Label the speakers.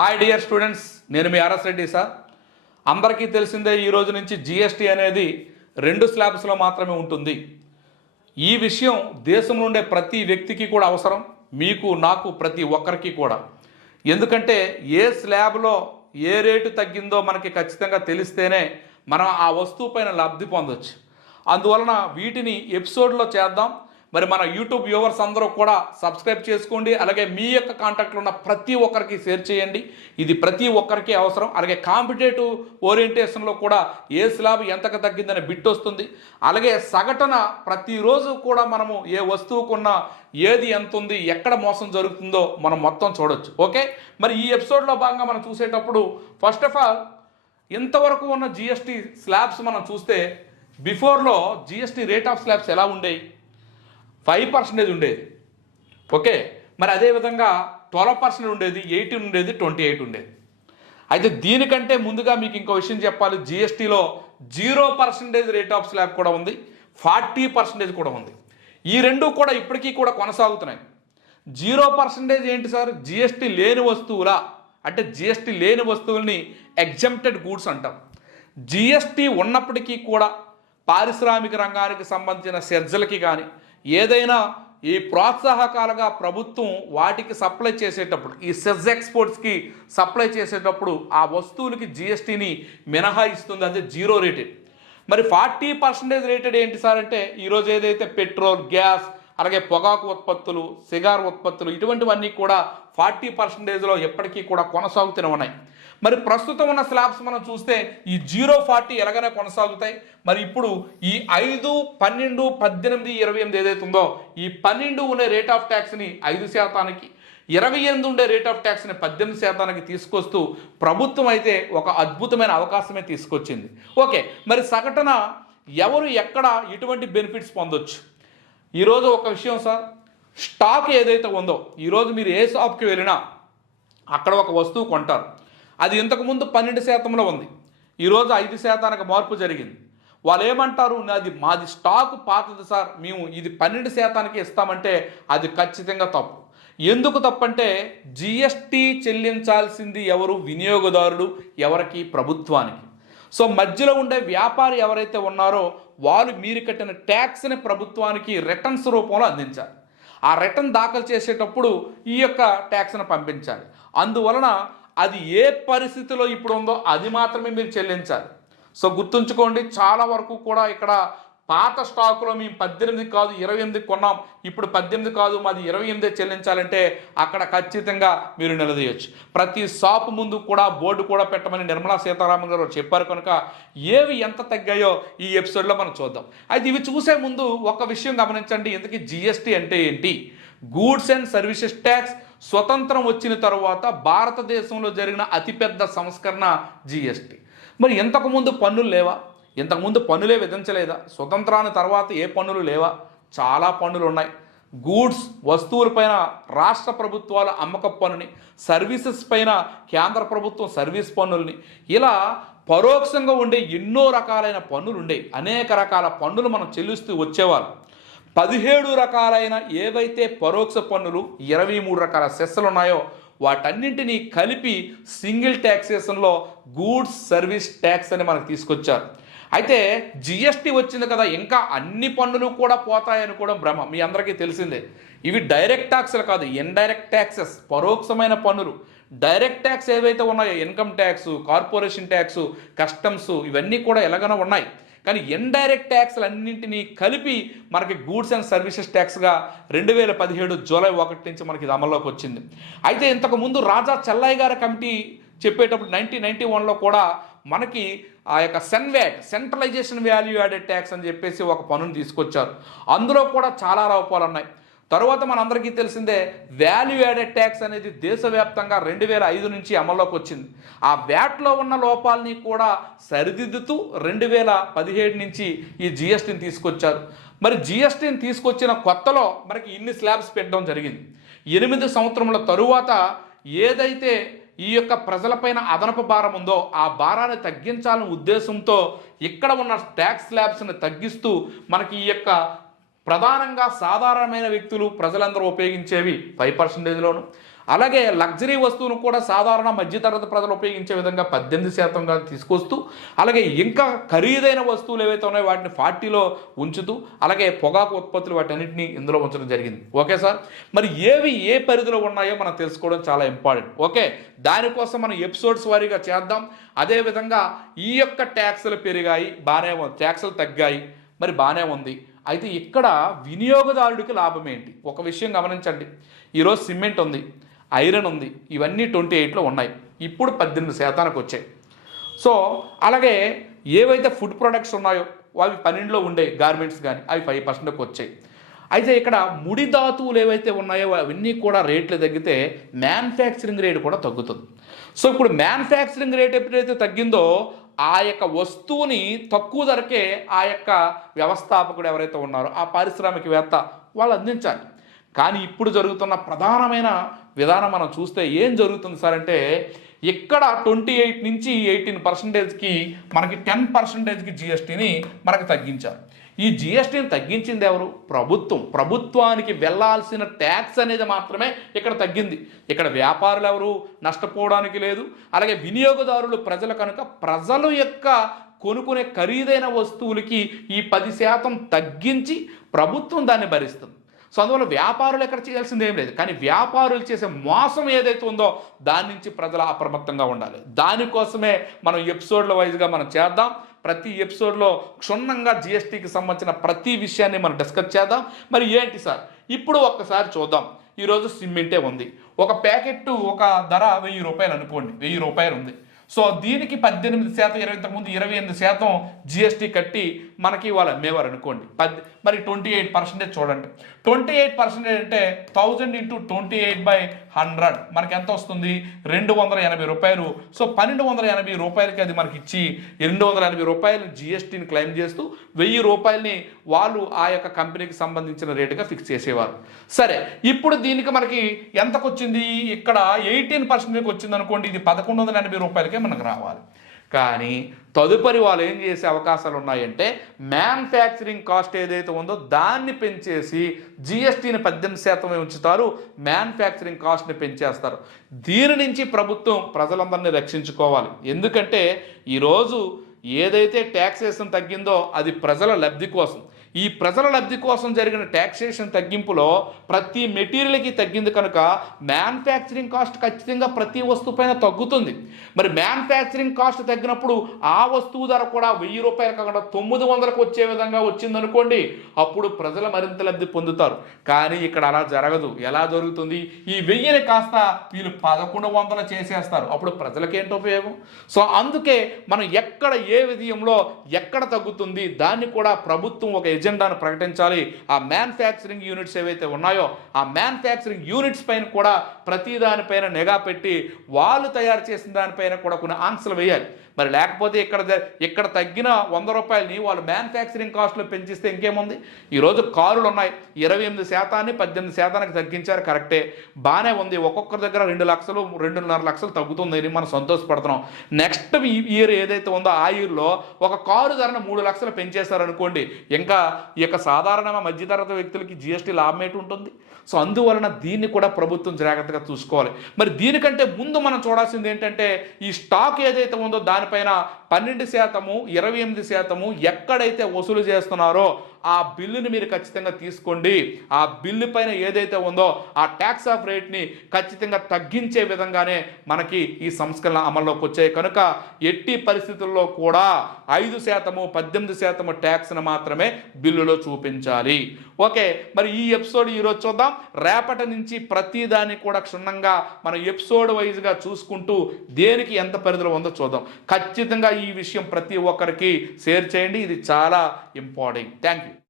Speaker 1: Hi dear students నేను మీ RS Reddy sir అందరికీ తెలిసిందే ఈ రోజు నుంచి జిఎస్టీ అనేది రెండు స్లాబ్స్లో మాత్రమే ఉంటుంది. ఈ విషయం దేశంలో ఉండే ప్రతి వ్యక్తికి కూడా అవసరం మీకు నాకు ప్రతి ఒక్కరికి కూడా. ఎందుకంటే ఏ స్లాబ్లో ఏ రేటు తగ్గిందో మనకి ఖచ్చితంగా తెలిస్తేనే మనం ఆ వస్తువు పైన లబ్ధి పొందొచ్చు. అందువలన వీటిని ఎపిసోడ్లో చేద్దాం. మరి మన యూట్యూబ్ వ్యూవర్స్ అందరూ కూడా సబ్స్క్రైబ్ చేసుకోండి. అలాగే మీ యొక్క కాంటాక్ట్లో ఉన్న ప్రతి ఒక్కరికి షేర్ చేయండి. ఇది ప్రతి ఒక్కరికి అవసరం. అలాగే కాంపిటేటివ్ ఓరియంటేషన్లో కూడా ఏ స్లాబ్ ఎంతకు తగ్గిందనే బిట్ వస్తుంది. అలాగే సగటున ప్రతిరోజు కూడా మనము ఏ వస్తువుకున్న ఏది ఎంత ఉంది ఎక్కడ మోసం జరుగుతుందో మనం మొత్తం చూడొచ్చు. ఓకే? మరి ఈ ఎపిసోడ్లో భాగంగా మనం చూసేటప్పుడు ఫస్ట్ ఆఫ్ ఆల్ ఇంతవరకు ఉన్న జిఎస్టీ స్లాబ్స్ మనం చూస్తే బిఫోర్లో జిఎస్టీ రేట్ ఆఫ్ స్లాబ్స్ ఎలా ఉండేవి ఫైవ్ పర్సెంటేజ్ ఉండేది. ఓకే? మరి అదేవిధంగా ట్వెల్వ్ పర్సెంట్ ఉండేది ఎయిటీన్ ఉండేది ట్వంటీ ఎయిట్ ఉండేది. అయితే దీనికంటే ముందుగా మీకు ఇంకో విషయం చెప్పాలి. జిఎస్టీలో zero percentage rate of slab కూడా ఉంది ఫార్టీ పర్సెంటేజ్ కూడా ఉంది. ఈ రెండు కూడా ఇప్పటికీ కూడా కొనసాగుతున్నాయి. జీరో పర్సెంటేజ్ ఏంటి సార్? జిఎస్టీ లేని వస్తువులా అంటే జిఎస్టీ లేని వస్తువుల్ని ఎగ్జంప్టెడ్ గూడ్స్ అంటాం. జిఎస్టీ ఉన్నప్పటికీ కూడా పారిశ్రామిక రంగానికి సంబంధించిన సెర్జలకి కానీ ఏదైనా ఈ ప్రోత్సాహకాలుగా ప్రభుత్వం వాటికి సప్లై చేసేటప్పుడు ఈ సెజ్ ఎక్స్పోర్ట్స్కి సప్లై చేసేటప్పుడు ఆ వస్తువులకి జిఎస్టీని మినహాయిస్తుంది అదే జీరో రేటెడ్. మరి ఫార్టీ పర్సెంటేజ్ రేటెడ్ ఏంటి సార్ అంటే ఈరోజు ఏదైతే పెట్రోల్ గ్యాస్ అలాగే పొగాకు ఉత్పత్తులు సిగార్ ఉత్పత్తులు ఇటువంటివన్నీ కూడా ఫార్టీ పర్సెంటేజ్లో ఎప్పటికీ కూడా కొనసాగుతూనే ఉన్నాయి. మరి ప్రస్తుతం ఉన్న స్లాబ్స్ మనం చూస్తే ఈ జీరో ఫార్టీ ఎలాగైనా కొనసాగుతాయి. మరి ఇప్పుడు ఈ ఐదు పన్నెండు పద్దెనిమిది ఇరవై ఎనిమిది ఏదైతే ఉందో ఈ పన్నెండు ఉండే రేట్ ఆఫ్ ట్యాక్స్ని ఐదు శాతానికి ఇరవై ఎనిమిది ఉండే రేట్ ఆఫ్ ట్యాక్స్ని పద్దెనిమిది శాతానికి తీసుకొస్తూ ప్రభుత్వం అయితే ఒక అద్భుతమైన అవకాశమే తీసుకొచ్చింది. ఓకే మరి సగటున ఎవరు ఎక్కడ ఎటువంటి బెనిఫిట్స్ పొందొచ్చు? ఈరోజు ఒక విషయం సార్. స్టాక్ ఏదైతే ఉందో ఈరోజు మీరు ఏ షాప్కి వెళ్ళినా అక్కడ ఒక వస్తువు కొంటారు. అది ఇంతకుముందు పన్నెండు శాతంలో ఉంది. ఈరోజు ఐదు శాతానికి మార్పు జరిగింది. వాళ్ళు ఏమంటారు? నాది మాది స్టాక్ పాతది సార్. మేము ఇది పన్నెండు శాతానికి ఇస్తామంటే అది ఖచ్చితంగా తప్పు. ఎందుకు తప్పంటే జిఎస్టీ చెల్లించాల్సింది ఎవరు? వినియోగదారుడు ఎవరికి? ప్రభుత్వానికి. సో మధ్యలో ఉండే వ్యాపారి ఎవరైతే ఉన్నారో వాళ్ళు మీరు కట్టిన ట్యాక్స్ని ప్రభుత్వానికి రిటర్న్స్ రూపంలో అందించాలి. ఆ రిటర్న్ దాఖలు చేసేటప్పుడు ఈ యొక్క ట్యాక్స్ని పంపించాలి. అందువలన అది ఏ పరిస్థితిలో ఇప్పుడు ఉందో అది మాత్రమే మీరు చెల్లించాలి. సో గుర్తుంచుకోండి చాలా వరకు కూడా ఇక్కడ పాత స్టాకులో మేము పద్దెనిమిది కాదు ఇరవై ఎనిమిది కొన్నాం. ఇప్పుడు పద్దెనిమిది కాదు మాది ఇరవై ఎనిమిది చెల్లించాలంటే అక్కడ ఖచ్చితంగా మీరు నిలదీయచ్చు. ప్రతి షాపు ముందు కూడా బోర్డు కూడా పెట్టమని నిర్మలా సీతారామన్ గారు చెప్పారు కనుక ఏవి ఎంత తగ్గాయో ఈ ఎపిసోడ్లో మనం చూద్దాం. అయితే ఇవి చూసే ముందు ఒక విషయం గమనించండి ఎందుకు జిఎస్టీ అంటే ఏంటి? గూడ్స్ అండ్ సర్వీసెస్ ట్యాక్స్ స్వతంత్రం వచ్చిన తర్వాత భారతదేశంలో జరిగిన అతిపెద్ద సంస్కరణ జిఎస్టీ. మరి ఇంతకుముందు పన్నులు లేవా? ఇంతకుముందు పన్నులే విధించలేదా? స్వతంత్రాన్ని తర్వాత ఏ పన్నులు లేవా? చాలా పన్నులు ఉన్నాయి గూడ్స్ వస్తువులపైన రాష్ట్ర ప్రభుత్వాల అమ్మక పన్నుని సర్వీసెస్ పైన కేంద్ర ప్రభుత్వం సర్వీస్ పన్నుల్ని. ఇలా పరోక్షంగా ఉండే ఎన్నో రకాలైన పన్నులు ఉండే అనేక రకాల పన్నులు మనం చెల్లిస్తూ వచ్చేవారు పదిహేడు రకాలైన ఏవైతే పరోక్ష పన్నులు ఇరవై మూడు రకాల సెస్సులు ఉన్నాయో వాటన్నింటినీ కలిపి సింగిల్ ట్యాక్సేషన్లో గూడ్స్ సర్వీస్ ట్యాక్స్ అని మనకు తీసుకొచ్చారు. అయితే జిఎస్టీ వచ్చింది కదా ఇంకా అన్ని పన్నులు కూడా పోతాయనుకోవడం భ్రమ. మీ అందరికీ తెలిసిందే. ఇవి డైరెక్ట్ ట్యాక్స్లు కాదు ఇండైరెక్ట్ ట్యాక్సెస్ పరోక్షమైన పన్నులు. డైరెక్ట్ ట్యాక్స్ ఏవైతే ఉన్నాయో income tax corporation tax customs ఇవన్నీ కూడా ఎలాగనో ఉన్నాయి. కానీ ఇండైరెక్ట్ ట్యాక్స్లు అన్నింటినీ కలిపి మనకి గూడ్స్ అండ్ సర్వీసెస్ ట్యాక్స్గా రెండు వేల పదిహేడు జూలై ఒకటి నుంచి మనకి ఇది అమల్లోకి వచ్చింది. అయితే ఇంతకుముందు రాజా చెల్లయ్య గారి కమిటీ చెప్పేటప్పుడు నైన్టీన్ నైన్టీ వన్లో కూడా మనకి ఆ యొక్క CENVAT centralization value added tax అని చెప్పేసి ఒక పనును తీసుకొచ్చారు. అందులో కూడా చాలా లోపాలు ఉన్నాయి. తరువాత మనందరికీ తెలిసిందే వాల్యూ యాడెడ్ ట్యాక్స్ అనేది దేశవ్యాప్తంగా రెండు వేల ఐదు నుంచి అమల్లోకి వచ్చింది. ఆ వ్యాట్లో ఉన్న లోపాలని కూడా సరిదిద్దుతూ రెండు వేల పదిహేడు నుంచి ఈ జిఎస్టీని తీసుకొచ్చారు. మరి జిఎస్టీని తీసుకొచ్చిన కొత్తలో మనకి ఇన్ని స్లాబ్స్ పెట్టడం జరిగింది. ఎనిమిది సంవత్సరముల తరువాత ఏదైతే ఈ యొక్క ప్రజలపైన అదనపు భారం ఉందో ఆ భారాన్ని తగ్గించాలనే ఉద్దేశంతో ఇక్కడ ఉన్న ట్యాక్స్ స్లాబ్స్ని తగ్గిస్తూ మనకి ఈ యొక్క ప్రధానంగా సాధారణమైన వ్యక్తులు ప్రజలందరూ ఉపయోగించేవి ఫైవ్ పర్సెంటేజ్లోను అలాగే లగ్జరీ వస్తువును కూడా సాధారణ మధ్యతరగతి ప్రజలు ఉపయోగించే విధంగా పద్దెనిమిది శాతంగా తీసుకొస్తూ అలాగే ఇంకా ఖరీదైన వస్తువులు ఏవైతే ఉన్నాయో వాటిని ఫార్టీలో ఉంచుతూ అలాగే పొగాకు ఉత్పత్తులు వాటన్నిటిని ఇందులో ఉంచడం జరిగింది. Okay sir? మరి ఏవి ఏ పరిధిలో ఉన్నాయో మనం తెలుసుకోవడం చాలా ఇంపార్టెంట్. ఓకే? దానికోసం మనం ఎపిసోడ్స్ వారీగా చేద్దాం. అదేవిధంగా ఈ యొక్క ట్యాక్సులు పెరిగాయి బాగానే ట్యాక్స్లు ట్యాక్సులు తగ్గాయి మరి బాగానే ఉంది. అయితే ఇక్కడ వినియోగదారుడికి లాభం ఏంటి? ఒక విషయం గమనించండి. ఈరోజు సిమెంట్ ఉంది. ఐరన్ ఉంది. ఇవన్నీ ట్వంటీ ఎయిట్లో ఉన్నాయి. ఇప్పుడు పద్దెనిమిది శాతానికి వచ్చాయి. సో అలాగే ఏవైతే ఫుడ్ ప్రొడక్ట్స్ ఉన్నాయో అవి పన్నెండులో ఉండే గార్మెంట్స్ కానీ అవి ఫైవ్ పర్సెంట్కి వచ్చాయి. అయితే ఇక్కడ ముడి ధాతువులు ఏవైతే ఉన్నాయో అవన్నీ కూడా రేట్లు తగ్గితే మ్యానుఫ్యాక్చరింగ్ రేట్ కూడా తగ్గుతుంది. సో ఇప్పుడు మ్యానుఫ్యాక్చరింగ్ రేట్ ఎప్పుడైతే తగ్గిందో ఆ యొక్క వస్తువుని తక్కువ ధరకే ఆ యొక్క వ్యవస్థాపకుడు ఎవరైతే ఉన్నారో ఆ పారిశ్రామికవేత్త వాళ్ళు అందించాలి. కానీ ఇప్పుడు జరుగుతున్న ప్రధానమైన విధానం మనం చూస్తే ఏం జరుగుతుంది సార్ అంటే ఇక్కడ ట్వంటీ ఎయిట్ నుంచి ఎయిటీన్ పర్సెంటేజ్కి మనకి టెన్ పర్సెంటేజ్కి జిఎస్టీని మనకి తగ్గించారు. ఈ జిఎస్టీని తగ్గించింది ఎవరు? ప్రభుత్వం. ప్రభుత్వానికి వెళ్ళాల్సిన ట్యాక్స్ అనేది మాత్రమే ఇక్కడ తగ్గింది. ఇక్కడ వ్యాపారులు ఎవరు? నష్టపోవడానికి లేదు. అలాగే వినియోగదారులు ప్రజలు కనుక ప్రజలు యొక్క కొనుక్కునే ఖరీదైన వస్తువులకి ఈ పది శాతం తగ్గించి ప్రభుత్వం దాన్ని భరిస్తుంది. సో అందువల్ల వ్యాపారులు ఎక్కడ చేయాల్సింది ఏం లేదు. కానీ వ్యాపారులు చేసే మోసం ఏదైతే ఉందో దాని నుంచి ప్రజలు అప్రమత్తంగా ఉండాలి. దానికోసమే మనం ఎపిసోడ్ల వైజ్గా మనం చేద్దాం. ప్రతి ఎపిసోడ్లో క్షుణ్ణంగా జిఎస్టీకి సంబంధించిన ప్రతి విషయాన్ని మనం డిస్కస్ చేద్దాం. మరి ఏంటి సార్? ఇప్పుడు ఒక్కసారి చూద్దాం. ఈరోజు సిమెంటే ఉంది. ఒక ప్యాకెట్ ఒక ధర వెయ్యి రూపాయలు అనుకోండి. వెయ్యి రూపాయలు ఉంది. సో దీనికి పద్దెనిమిది శాతం ఇరవై ఇంతకుముందు ఇరవై ఎనిమిది శాతం జిఎస్టీ కట్టి మనకి వాళ్ళు అమ్మేవారు అనుకోండి. పద్ మరి ట్వంటీ ఎయిట్ పర్సెంటేజ్ చూడండి. ట్వంటీ ఎయిట్ పర్సెంటేజ్ అంటే thousand into twenty eight by hundred. మనకి ఎంత వస్తుంది? రెండు వందల ఎనభై రూపాయలు. సో పన్నెండు వందల ఎనభై రూపాయలకి అది మనకి ఇచ్చి రెండు వందల ఎనభై రూపాయలు జిఎస్టీని క్లెయిమ్ చేస్తూ వెయ్యి రూపాయలని వాళ్ళు ఆ యొక్క కంపెనీకి సంబంధించిన రేటుగా ఫిక్స్ చేసేవారు. సరే ఇప్పుడు దీనికి మనకి ఎంతకు వచ్చింది ఇక్కడ ఎయిటీన్ పర్సెంట్కి వచ్చింది అనుకోండి ఇది పదకొండు వందల ఎనభై రూపాయలకే మనకు రావాలి. కానీ తదుపరి వాళ్ళు ఏం చేసే అవకాశాలు ఉన్నాయంటే మ్యానుఫ్యాక్చరింగ్ కాస్ట్ ఏదైతే ఉందో దాన్ని పెంచేసి జిఎస్టీని పద్దెనిమిది శాతమే ఉంచుతారు మ్యానుఫ్యాక్చరింగ్ కాస్ట్ని పెంచేస్తారు. దీని నుంచి ప్రభుత్వం ప్రజలందరినీ రక్షించుకోవాలి. ఎందుకంటే ఈరోజు ఏదైతే ట్యాక్సేషన్ తగ్గిందో అది ప్రజల లబ్ధి కోసం. ఈ ప్రజల లబ్ధి కోసం జరిగిన ట్యాక్సేషన్ తగ్గింపులో ప్రతి మెటీరియల్కి తగ్గింది కనుక మ్యానుఫ్యాక్చరింగ్ కాస్ట్ ఖచ్చితంగా ప్రతి వస్తువు పైన తగ్గుతుంది. మరి మ్యానుఫ్యాక్చరింగ్ కాస్ట్ తగ్గినప్పుడు ఆ వస్తువు ధర కూడా వెయ్యి రూపాయలు కాకుండా తొమ్మిది వందలకు వచ్చే విధంగా వచ్చిందనుకోండి అప్పుడు ప్రజలు మరింత లబ్ధి పొందుతారు. కానీ ఇక్కడ అలా జరగదు. ఎలా జరుగుతుంది? ఈ వెయ్యిని కాస్త వీళ్ళు పదకొండు వందలు చేసేస్తారు. అప్పుడు ప్రజలకేంటి ఉపయోగం? సో అందుకే మనం ఎక్కడ ఏ విధంలో ఎక్కడ తగ్గుతుంది దాన్ని కూడా ప్రభుత్వం ఒక ఎజెండాను ప్రకటించాలి. ఆ మ్యానుఫ్యాక్చరింగ్ యూనిట్స్ ఏవైతే ఉన్నాయో ఆ మ్యానుఫ్యాక్చరింగ్ యూనిట్స్ పైన కూడా ప్రతి దానిపైన నిఘా పెట్టి వాళ్ళు తయారు చేసిన దానిపైన కూడా కొన్ని ఆంక్షలు వేయాలి. మరి లేకపోతే ఇక్కడ ఇక్కడ తగ్గిన వంద రూపాయలని వాళ్ళు మ్యానుఫ్యాక్చరింగ్ కాస్ట్లో పెంచిస్తే ఇంకేముంది? ఈరోజు కారులు ఉన్నాయి. ఇరవై ఎనిమిది శాతాన్ని పద్దెనిమిది శాతానికి తగ్గించారు. కరెక్టే. బాగానే ఉంది. ఒక్కొక్కరి దగ్గర రెండు లక్షలు రెండున్నర లక్షలు తగ్గుతుంది మనం సంతోషపడుతున్నాం. నెక్స్ట్ ఇయర్ ఏదైతే ఉందో ఆ ఇయర్లో ఒక కారు ధరను మూడు లక్షలు పెంచేశారనుకోండి ఇంకా ఈ యొక్క సాధారణ మధ్యతరగతి వ్యక్తులకి జిఎస్టీ లాభం ఏంటి ఉంటుంది? సో అందువలన దీన్ని కూడా ప్రభుత్వం జాగ్రత్తగా చూసుకోవాలి. మరి దీనికంటే ముందు మనం చూడాల్సింది ఏంటంటే ఈ స్టాక్ ఏదైతే ఉందో దాని దానిపైన పన్నెండు శాతము ఇరవై ఎనిమిది శాతము ఎక్కడైతే వసూలు చేస్తున్నారో ఆ బిల్లుని మీరు ఖచ్చితంగా తీసుకోండి. ఆ బిల్లు పైన ఏదైతే ఉందో ఆ ట్యాక్స్ ఆఫ్ రేట్ని ఖచ్చితంగా తగ్గించే విధంగానే మనకి ఈ సంస్కరణ అమల్లోకి వచ్చాయి. కనుక ఎట్టి పరిస్థితుల్లో కూడా ఐదు శాతము పద్దెనిమిది శాతము ట్యాక్స్ను మాత్రమే బిల్లులో చూపించాలి. ఓకే మరి ఈ ఎపిసోడ్ ఈరోజు చూద్దాం. రేపటి నుంచి ప్రతిదాన్ని కూడా క్షుణ్ణంగా మనం ఎపిసోడ్ వైజ్గా చూసుకుంటూ దేనికి ఎంత పరిధిలో ఉందో చూద్దాం. ఖచ్చితంగా ఈ విషయం ప్రతి ఒక్కరికి షేర్ చేయండి. ఇది చాలా ఇంపార్టెంట్. Thank you